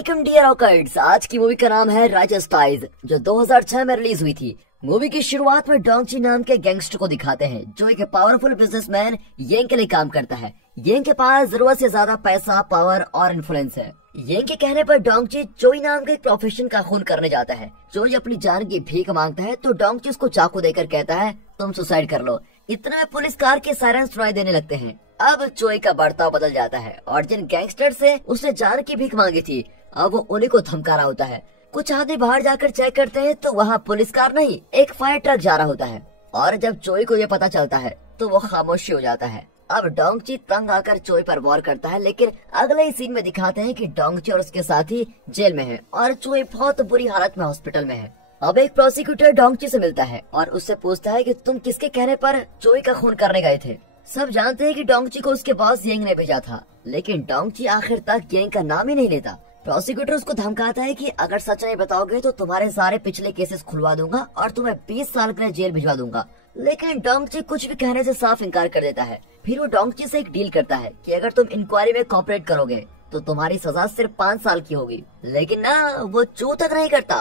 Welcome dear रॉकर्ड्स। आज की movie का नाम है राइजिंग स्टार्स, जो 2006 में रिलीज हुई थी। मूवी की शुरुआत में डोंगची नाम के गैंगस्टर को दिखाते हैं, जो एक पावरफुल बिजनेसमैन येंग के लिए काम करता है। येंग के पास जरूरत से ज्यादा पैसा, पावर और इन्फ्लुएंस है। येंग के कहने पर डोंगची चोई नाम के एक प्रोफेशन का खून करने जाता है। चोई अपनी जान की भीख मांगता है तो डोंगची उसको चाकू देकर कहता है तुम सुसाइड कर लो। इतने में पुलिस कार के सायरन सुनाई देने लगते हैं। अब चोई का बर्ताव बदल जाता है और जिन गैंगस्टर से उसने जान की भीख मांगी थी, अब वो उन्हीं को धमका रहा होता है। कुछ आदमी बाहर जाकर चेक करते हैं तो वहाँ पुलिस कार नहीं, एक फायर ट्रक जा रहा होता है। और जब चोई को ये पता चलता है तो वो खामोशी हो जाता है। अब डोंगची तंग आकर चोई पर वार करता है, लेकिन अगले ही सीन में दिखाते हैं कि डोंगची और उसके साथी जेल में है और चोई बहुत बुरी हालत में हॉस्पिटल में है। अब एक प्रोसिक्यूटर डोंगची से मिलता है और उससे पूछता है कि तुम किसके कहने पर चोई का खून करने गए थे। सब जानते हैं कि डोंगची को उसके बॉस येंग ने भेजा था, लेकिन डोंगची आखिर तक येंग का नाम ही नहीं लेता। प्रोसिक्यूटर उसको धमकाता है कि अगर सच नहीं बताओगे तो तुम्हारे सारे पिछले केसेस खुलवा दूंगा और तुम्हें 20 साल के लिए जेल भिजवा दूंगा। लेकिन डोंगची कुछ भी कहने से साफ इनकार कर देता है। फिर वो डोंगची से एक डील करता है कि अगर तुम इंक्वायरी में कोऑपरेट करोगे तो तुम्हारी सजा सिर्फ 5 साल की होगी। लेकिन ना, वो चू तक नहीं करता।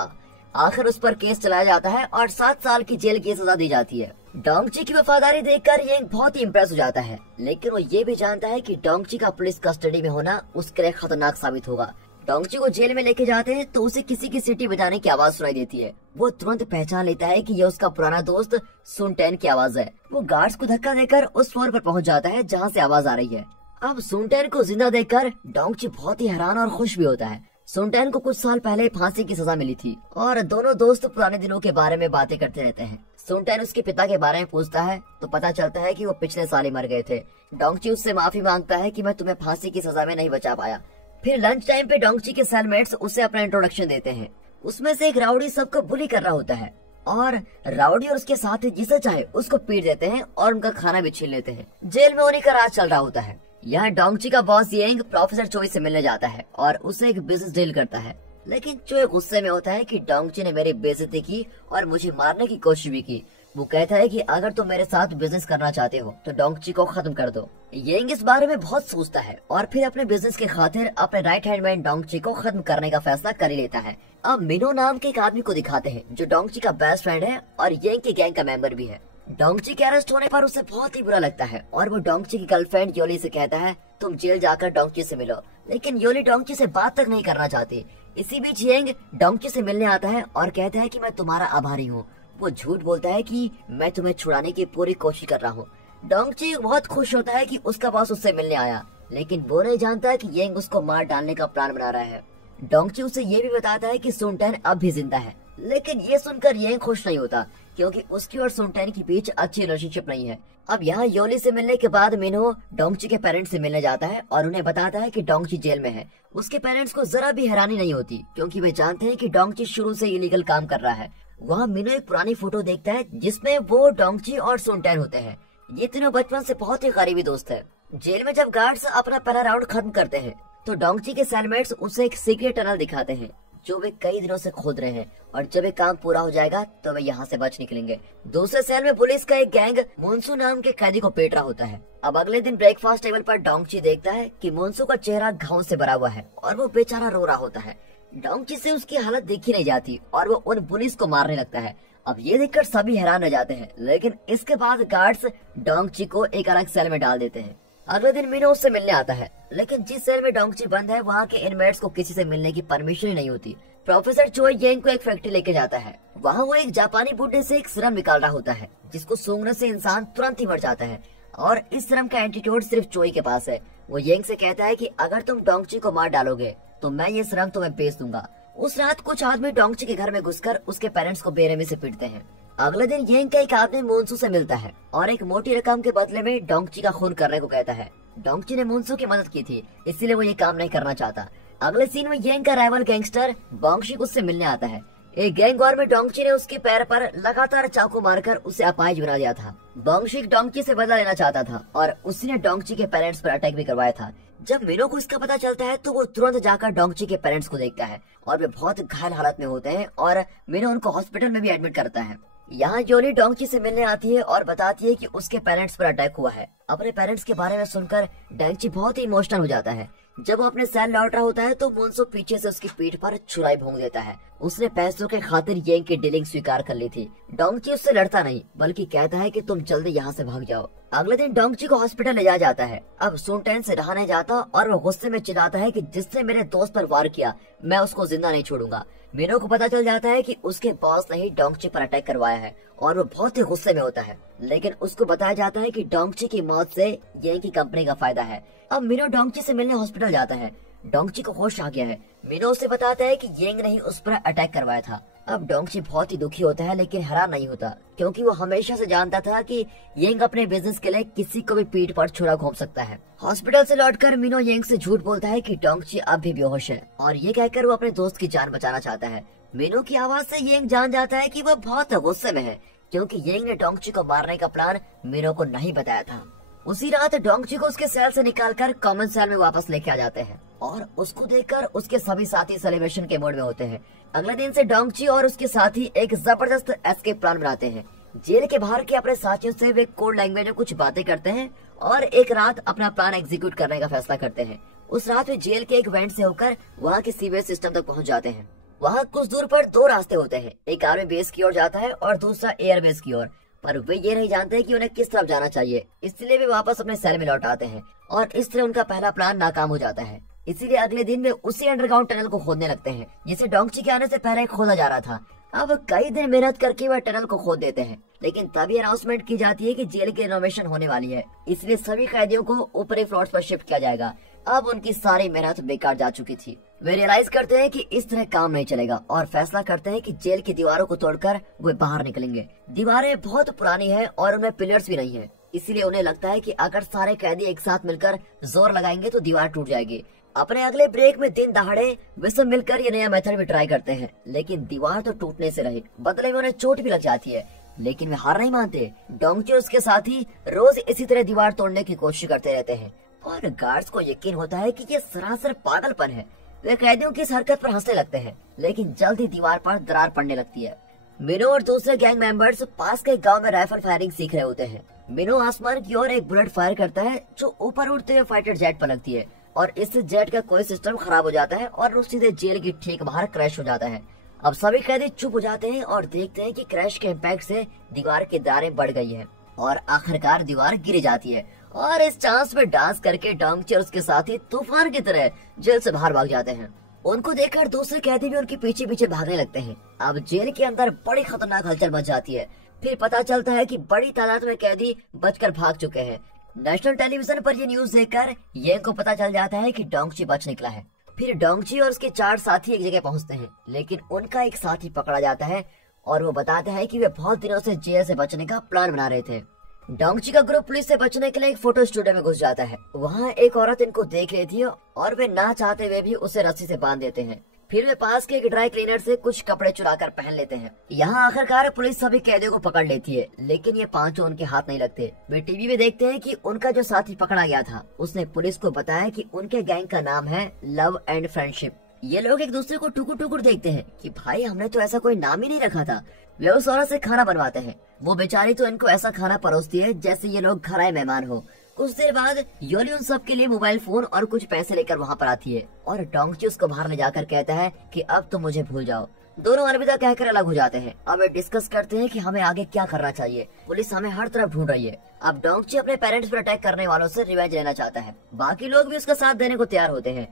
आखिर उस पर केस चलाया जाता है और 7 साल की जेल की सजा दी जाती है। डोंगची की वफादारी देखकर येंग बहुत ही इम्प्रेस हो जाता है, लेकिन वो ये भी जानता है कि डोंगची का पुलिस कस्टडी में होना उसके लिए खतरनाक साबित होगा। डोंगची को जेल में लेके जाते हैं तो उसे किसी की सीटी बजाने की आवाज सुनाई देती है। वो तुरंत पहचान लेता है कि ये उसका पुराना दोस्त सुन टेन की आवाज है। वो गार्ड्स को धक्का देकर उस फ्लोर पर पहुंच जाता है जहां से आवाज आ रही है। अब सुन टेन को जिंदा देखकर डोंगची बहुत ही हैरान और खुश भी होता है। सुनटैन को कुछ साल पहले फांसी की सजा मिली थी और दोनों दोस्त पुराने दिनों के बारे में बातें करते रहते हैं। सुनटैन उसके पिता के बारे में पूछता है तो पता चलता है कि वो पिछले साल ही मर गए थे। डोंगची उससे माफी मांगता है कि मैं तुम्हें फांसी की सजा में नहीं बचा पाया। फिर लंच टाइम पे डोंगची के सेलमेट्स उसे अपना इंट्रोडक्शन देते हैं। उसमें से एक राउडी सबको बुली कर रहा होता है और राउडी और उसके साथी जिसे चाहे उसको पीट देते हैं और उनका खाना भी छीन लेते हैं। जेल में उन्हीं का राज चल रहा होता है। यहाँ डोंगची का बॉस येंग प्रोफेसर चोई से मिलने जाता है और उसे एक बिजनेस डील करता है, लेकिन चोई गुस्से में होता है कि डोंगची ने मेरी बेइज्जती की और मुझे मारने की कोशिश भी की। वो कहता है कि अगर तुम मेरे साथ बिजनेस करना चाहते हो तो डोंगची को खत्म कर दो। येंग इस बारे में बहुत सोचता है और फिर अपने बिजनेस के खातिर अपने राइट हैंड मैन डोंगची को खत्म करने का फैसला कर ही लेता है। अब मिनो नाम के एक आदमी को दिखाते हैं जो डोंगची का बेस्ट फ्रेंड है और येंग के गैंग का मेंबर भी है। डोंगची के अरेस्ट होने पर उसे बहुत ही बुरा लगता है और वो डोंगची की गर्लफ्रेंड योली से कहता है तुम जेल जाकर डोंगची से मिलो, लेकिन योली डोंगची से बात तक नहीं करना चाहती। इसी बीच येंग डोंगची से मिलने आता है और कहता है कि मैं तुम्हारा आभारी हूँ। वो झूठ बोलता है कि मैं तुम्हें छुड़ाने की पूरी कोशिश कर रहा हूँ। डोंगची बहुत खुश होता है कि उसका बॉस उससे मिलने आया, लेकिन वो नहीं जानता है कि येंग उसको मार डालने का प्लान बना रहा है। डोंगची उसे ये भी बताता है कि सुनटैन अब भी जिंदा है, लेकिन ये सुनकर येंग खुश नहीं होता क्योंकि उसकी और सुनटैन के बीच अच्छी रिलेशनशिप नहीं है। अब यहाँ योली से मिलने के बाद मिनो डोंगची के पेरेंट्स से मिलने जाता है और उन्हें बताता है कि डोंगची जेल में है। उसके पेरेंट्स को जरा भी हैरानी नहीं होती क्योंकि वे जानते हैं कि डोंगची शुरू से इलीगल काम कर रहा है। वहाँ मिनो एक पुरानी फोटो देखता है जिसमें वो डोंगची और सुनटैन होते हैं। ये तीनों बचपन से बहुत ही करीबी दोस्त है। जेल में जब गार्ड्स अपना पहला राउंड खत्म करते हैं तो डोंगची के सेलमेट्स उसे एक सीक्रेट टनल दिखाते हैं जो वे कई दिनों से खोद रहे हैं और जब ये काम पूरा हो जाएगा तो वे यहाँ से बच निकलेंगे। दूसरे सेल में पुलिस का एक गैंग मुंसू नाम के कैदी को पीट रहा होता है। अब अगले दिन ब्रेकफास्ट टेबल पर डोंगची देखता है कि मुंसू का चेहरा घाव से भरा हुआ है और वो बेचारा रो रहा होता है। डोंगची से उसकी हालत देखी नहीं जाती और वो उन पुलिस को मारने लगता है। अब ये देखकर सभी हैरान रह जाते हैं, लेकिन इसके बाद गार्ड्स डोंगची को एक अलग सेल में डाल देते हैं। अगले दिन मीनो उससे मिलने आता है, लेकिन जिस सेल में डोंगची बंद है वहाँ के इनमेट्स को किसी से मिलने की परमिशन ही नहीं होती। प्रोफेसर चोई येंग को एक फैक्ट्री लेके जाता है। वहाँ वो एक जापानी बुड्ढे से एक सिरम निकाल रहा होता है जिसको सूंघने से इंसान तुरंत ही मर जाता है और इस सिरम का एंटीट्यूड सिर्फ चोई के पास है। वो येंग से कहता है कि अगर तुम डोंगची को मार डालोगे तो मैं ये सिरम तुम्हें बेच दूंगा। उस रात कुछ आदमी डोंगची के घर में घुसकर उसके पेरेंट्स को बेरहमी से पीटते हैं। अगले दिन येंग का एक आदमी मुंसू से मिलता है और एक मोटी रकम के बदले में डोंगची का खून करने को कहता है। डोंगची ने मुंसू की मदद की थी, इसीलिए वो ये काम नहीं करना चाहता। अगले सीन में येंग का राइवल गैंगस्टर बोंगशिक उससे मिलने आता है। एक गैंग वॉर में डोंगची ने उसके पैर पर लगातार चाकू मारकर उसे अपाहिज बना दिया था। बोंगशिक डोंगची से बदला लेना चाहता था और उसने डोंगची के पेरेंट्स पर अटैक भी करवाया था। जब मिनो को इसका पता चलता है तो वो तुरंत जाकर डोंगची के पेरेंट्स को देखता है और वे बहुत घायल हालत में होते हैं और मिनो उनको हॉस्पिटल में भी एडमिट करता है। यहाँ योली डोंगची से मिलने आती है और बताती है कि उसके पेरेंट्स पर अटैक हुआ है। अपने पेरेंट्स के बारे में सुनकर डोंगची बहुत ही इमोशनल हो जाता है। जब वो अपने सेल लौट रहा होता है तो मुनसो पीछे से उसकी पीठ पर छुराई भोंक देता है। उसने पैसों के खातिर येंग की डीलिंग स्वीकार कर ली थी। डोंगची उससे लड़ता नहीं बल्कि कहता है कि तुम जल्दी यहाँ से भाग जाओ। अगले दिन डोंगची को हॉस्पिटल ले जाया जाता है। अब सुनटेन से रहा नहीं जाता और वो गुस्से में चिल्लाता है कि जिसने मेरे दोस्त पर वार किया मैं उसको जिंदा नहीं छोड़ूंगा। मिनो को पता चल जाता है कि उसके बॉस ने ही डोंगची पर अटैक करवाया है और वो बहुत ही गुस्से में होता है, लेकिन उसको बताया जाता है कि डोंगची की मौत से येंग की कंपनी का फायदा है। अब मिनो डोंगची से मिलने हॉस्पिटल जाता है। डोंगची को होश आ गया है। मिनो उसे बताता है कि येंग ने ही उस पर अटैक करवाया था। अब डोंगची बहुत ही दुखी होता है लेकिन हैरान नहीं होता, क्योंकि वो हमेशा से जानता था कि येंग अपने बिजनेस के लिए किसी को भी पीठ पर छुरा घोंप सकता है। हॉस्पिटल से लौटकर मिनो येंग से झूठ बोलता है कि डोंगची अब भी बेहोश है और ये कहकर वो अपने दोस्त की जान बचाना चाहता है। मिनो की आवाज से येंग जान जाता है कि वह बहुत गुस्से में है, क्योंकि येंग ने डोंगची को मारने का प्लान मिनो को नहीं बताया था। उसी रात डोंगची को उसके सेल से निकालकर कॉमन सेल में वापस लेके आ जाते हैं और उसको देखकर उसके सभी साथी सेलिब्रेशन के मूड में होते हैं। अगले दिन से डोंगची और उसके साथी एक जबरदस्त एस्केप प्लान बनाते हैं। जेल के बाहर के अपने साथियों से वे कोड लैंग्वेज में कुछ बातें करते हैं और एक रात अपना प्लान एग्जीक्यूट करने का फैसला करते हैं। उस रात वे जेल के एक वेंट से होकर वहाँ के सीवेज सिस्टम तक पहुँच जाते हैं। वहाँ कुछ दूर पर दो रास्ते होते हैं, एक आर्मी बेस की ओर जाता है और दूसरा एयर बेस की ओर, पर वे ये नहीं जानते कि उन्हें किस तरफ जाना चाहिए। इसलिए वे वापस अपने सेल में लौट आते हैं और इस तरह उनका पहला प्लान नाकाम हो जाता है। इसीलिए अगले दिन वे उसी अंडरग्राउंड टनल को खोदने लगते हैं जिसे डोंगची के आने से पहले खोदा जा रहा था। अब कई दिन मेहनत करके वह टनल को खोद देते हैं, लेकिन तभी अनाउंसमेंट की जाती है कि जेल की रिनोवेशन होने वाली है, इसलिए सभी कैदियों को ऊपरी फ्लोर्स पर शिफ्ट किया जाएगा। अब उनकी सारी मेहनत बेकार जा चुकी थी। वे रियलाइज करते हैं कि इस तरह काम नहीं चलेगा और फैसला करते हैं कि जेल की दीवारों को तोड़कर वे बाहर निकलेंगे। दीवारें बहुत पुरानी है और उनमें पिलर्स भी नहीं है, इसीलिए उन्हें लगता है कि अगर सारे कैदी एक साथ मिलकर जोर लगाएंगे तो दीवार टूट जाएगी। अपने अगले ब्रेक में दिन दहाड़े वे सब मिलकर ये नया मेथड भी ट्राई करते हैं, लेकिन दीवार तो टूटने से रही, बदले में उन्हें चोट भी लग जाती है। लेकिन वे हार नहीं मानते। डोंगची और उसके साथी रोज इसी तरह दीवार तोड़ने की कोशिश करते रहते हैं और गार्ड्स को यकीन होता है कि ये सरासर पागलपन है। वे कैदियों की इस हरकत पर हंसने लगते हैं, लेकिन जल्द ही दीवार पर दरार पड़ने लगती है। मिनो और दूसरे गैंग मेंबर्स पास के गांव में राइफल फायरिंग सीख रहे होते हैं। मिनो आसमान की ओर एक बुलेट फायर करता है जो ऊपर उड़ते हुए फाइटर जेट पर लगती है और इससे जेट का कोई सिस्टम खराब हो जाता है और वो सीधे जेल की ठीक बाहर क्रैश हो जाता है। अब सभी कैदी चुप हो जाते हैं और देखते हैं कि क्रैश के इम्पैक्ट से दीवार की दरारें बढ़ गई है और आखिरकार दीवार गिर जाती है और इस चांस पे डांस करके डोंगची और उसके साथी तूफान की तरह जेल से बाहर भाग जाते हैं। उनको देखकर दूसरे कैदी भी उनके पीछे पीछे भागने लगते हैं। अब जेल के अंदर बड़ी खतरनाक हलचल मच जाती है। फिर पता चलता है कि बड़ी तादाद में कैदी बचकर भाग चुके हैं। नेशनल टेलीविजन पर ये न्यूज देखकर येंग को पता चल जाता है कि डोंगची बच निकला है। फिर डोंगची और उसके 4 साथी एक जगह पहुंचते हैं, लेकिन उनका एक साथी पकड़ा जाता है और वो बताते हैं कि वे बहुत दिनों से जेल से बचने का प्लान बना रहे थे। डोंगची का ग्रुप पुलिस से बचने के लिए एक फोटो स्टूडियो में घुस जाता है। वहाँ एक औरत इनको देख लेती है और वे ना चाहते हुए भी उसे रस्सी से बांध देते हैं। फिर वे पास के एक ड्राई क्लीनर से कुछ कपड़े चुराकर पहन लेते हैं। यहाँ आखिरकार पुलिस सभी कैदियों को पकड़ लेती है, लेकिन ये पांचों उनके हाथ नहीं लगते। वे टीवी में देखते हैं कि उनका जो साथी पकड़ा गया था उसने पुलिस को बताया कि उनके गैंग का नाम है लव एंड फ्रेंडशिप। ये लोग एक दूसरे को टुकुर टुकुर देखते हैं कि भाई हमने तो ऐसा कोई नाम ही नहीं रखा था। वे उस औरत से खाना बनवाते हैं। वो बेचारी तो इनको ऐसा खाना परोसती है जैसे ये लोग घर आए मेहमान हो। कुछ देर बाद योली उन सब के लिए मोबाइल फोन और कुछ पैसे लेकर वहाँ पर आती है और डोंगची उसको बाहर ले जाकर कहता है कि अब तुम मुझे भूल जाओ। दोनों अलविदा कहकर अलग हो जाते हैं। अब वे डिस्कस करते हैं कि हमें आगे क्या करना चाहिए। पुलिस हमें हर तरफ ढूंढ रही है। अब डोंगची अपने पेरेंट्स पर अटैक करने वालों से रिवेंज लेना चाहता है। बाकी लोग भी उसका साथ देने को तैयार होते हैं।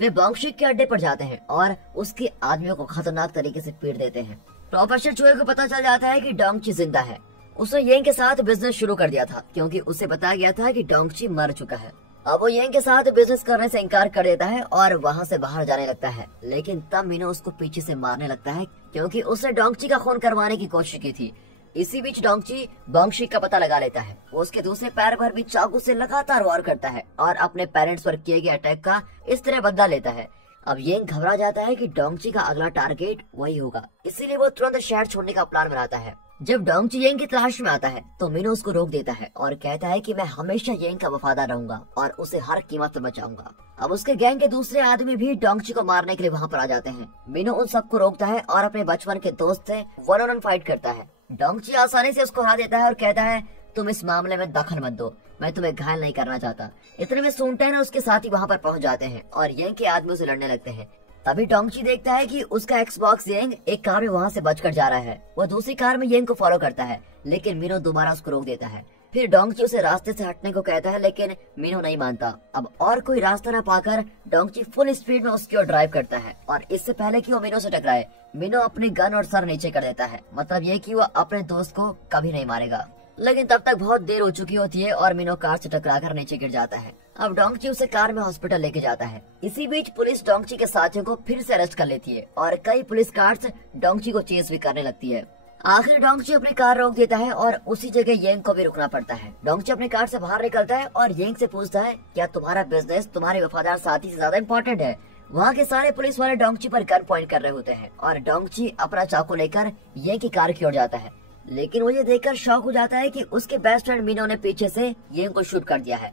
वे बॉन्गशिक के अड्डे पर जाते हैं और उसके आदमियों को खतरनाक तरीके से पीट देते हैं। प्रोफेसर चुए को पता चल जाता है कि डोंगची जिंदा है। उसने येंग के साथ बिजनेस शुरू कर दिया था क्योंकि उसे बताया गया था कि डोंगची मर चुका है। अब वो येंग के साथ बिजनेस करने से इनकार कर देता है और वहाँ से बाहर जाने लगता है, लेकिन तब मिनो उसको पीछे से मारने लगता है क्योंकि उसने डोंगची का खून करवाने की कोशिश की थी। इसी बीच डोंगची बॉन्गशिक का पता लगा लेता है। वो उसके दूसरे पैर पर भी चाकू से लगातार वार करता है और अपने पेरेंट्स पर किए गए अटैक का इस तरह बदला लेता है। अब येंग घबरा जाता है कि डोंगची का अगला टारगेट वही होगा, इसीलिए वो तुरंत शहर छोड़ने का प्लान बनाता है। जब डोंगची येंग की तलाश में आता है तो मिनो उसको रोक देता है और कहता है कि मैं हमेशा येंग का वफादार रहूंगा और उसे हर कीमत पर बचाऊंगा। अब उसके गैंग के दूसरे आदमी भी डोंगची को मारने के लिए वहाँ पर आ जाते हैं। मिनो उन सबको रोकता है और अपने बचपन के दोस्त से 1-on-1 फाइट करता है। डोंगची आसानी से उसको हरा देता है और कहता है तुम इस मामले में दखल मत दो, मैं तुम्हें घायल नहीं करना चाहता। इतने में सुनटेन और उसके साथी वहाँ पर पहुँच जाते हैं और येंग के आदमियों से लड़ने लगते हैं। तभी डोंगची देखता है कि उसका एक्सबॉक्स येंग एक कार में वहाँ से बचकर जा रहा है। वह दूसरी कार में येंग को फॉलो करता है, लेकिन मिनो दोबारा उसको रोक देता है। फिर डोंगची उसे रास्ते से हटने को कहता है, लेकिन मिनो नहीं मानता। अब और कोई रास्ता न पाकर डोंगची फुल स्पीड में उसकी ओर ड्राइव करता है और इससे पहले कि वो मिनो से टकराए, मिनो अपनी गन और सर नीचे कर देता है। मतलब ये कि वो अपने दोस्त को कभी नहीं मारेगा। लेकिन तब तक बहुत देर हो चुकी होती है और मिनो कार से टकराकर नीचे गिर जाता है। अब डोंगची उसे कार में हॉस्पिटल लेके जाता है। इसी बीच पुलिस डोंगची के साथियों को फिर से अरेस्ट कर लेती है और कई पुलिस कार्स डोंगची को चेस भी करने लगती है। आखिर डोंगची अपनी कार रोक देता है और उसी जगह येंग को भी रुकना पड़ता है। डोंगची अपनी कार से बाहर निकलता है और येंग से पूछता है, क्या तुम्हारा बिजनेस तुम्हारे वफादार साथी से ज्यादा इम्पोर्टेंट है? वहाँ के सारे पुलिस वाले डोंगची पर गन पॉइंट कर रहे होते हैं और डोंगची अपना चाकू लेकर येंग की कार की ओर जाता है। लेकिन वो ये देखकर शॉक हो जाता है कि उसके बेस्ट फ्रेंड मिनो ने पीछे से येंग को शूट कर दिया है।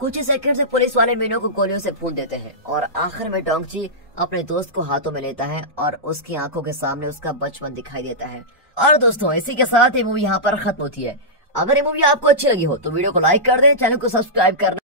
कुछ ही सेकंड से पुलिस वाले मिनो को गोलियों से भून देते हैं और आखिर में डोंगची अपने दोस्त को हाथों में लेता है और उसकी आंखों के सामने उसका बचपन दिखाई देता है। और दोस्तों, इसी के साथ ये मूवी यहाँ पर खत्म होती है। अगर ये मूवी आपको अच्छी लगी हो तो वीडियो को लाइक कर दें, चैनल को सब्सक्राइब करना